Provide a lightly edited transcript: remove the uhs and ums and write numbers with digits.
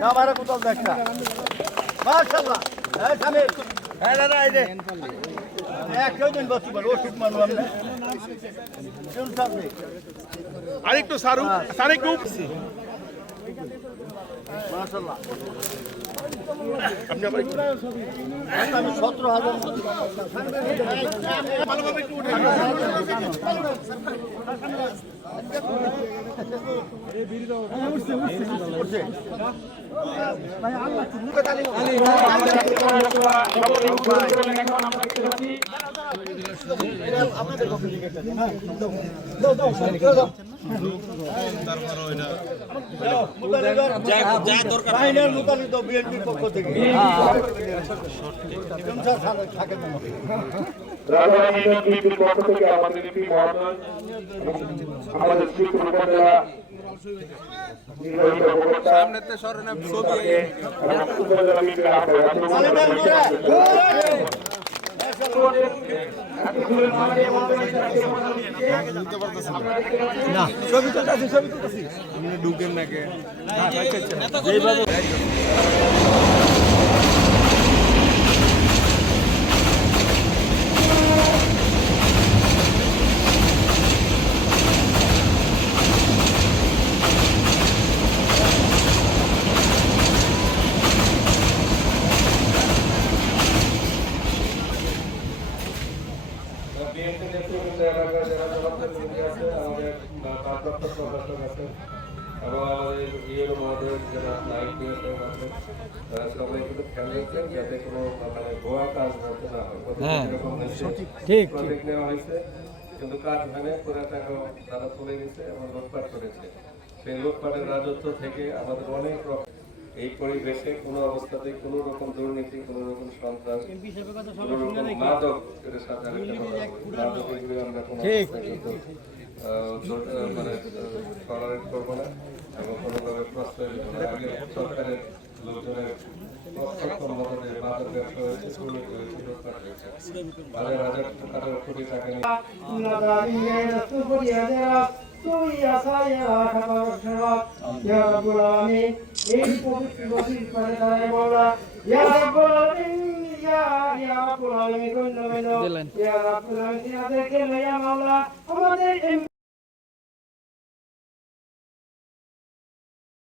না মারা কোথাও দেখ না মাশাআল্লাহ এই সামনে এই দাদা এই যে এক কেউদিন বসি বল ওষুধ মানু আমরা কোন সামনে আরেকটু সারু আরেকটু মাশাআল্লাহ আপনি আবার আমি 17000 ভালোভাবে একটু উঠে ভাই আল্লাহ মুখে তালি আপনাদের পক্ষ থেকে দাও দাও তারপর ওইটা যা দরকার ফাইনাল মুতালি দাও বিএনপির পক্ষ থেকে থাকে না রাজধানী বিএনপির পক্ষ থেকে আমাদের এমপি মহোদয় আমাদের শ্রীপুর উপজেলা সামনেতে সরনে ছবি উপজেলা বিএনপির না ছবি তুলতেছি আপনি ঢুকেন নাকি যেইভাবে বিএনপি নেতৃত্বে এলাকায় যারা জনপ্রতিনিধি আছে আমাদের ভারপ্রাপ্ত প্রশাসক আছে এবং আমাদের ইয়ের মহোদয় যারা নাইট আছে তারা সবাই কিন্তু খেয়াল রাখছেন যাতে কোনো মানে ভুয়া কাজ করতে না হয় এরকম ঠিক প্রজেক্ট নেওয়া হয়েছে কিন্তু কাজ ভেঙে পুরো টাকা তারা তুলে নিচ্ছে এবং লুটপাট করেছে সেই লুটপাটের রাজত্ব থেকে আমাদের অনেক এই পরিবেশে কোনো অবস্থাতেই কোনো রকম দুর্নীতি কোনো রকম সন্ত্রাস কোনো রকম মাদক এর সাথে মাদক এগুলো আমরা কোনো মানে টলারেট করবো না এবং কোনোভাবে প্রশ্রয় দেবো না আগে সরকারের লোকজনের সক্ষম মতনের মাদক ব্যবসা হয়েছে দুর্নীতি হয়েছে লুটপাট হয়েছে হাজার হাজার কোটি টাকা নিয়ে Ya saya kata syarab ya Rabbul Alamin ini posisi pada mola ya Rabbul Alamin ya Rabbul Alamin kunna ya Rabbul Alamin ya Maula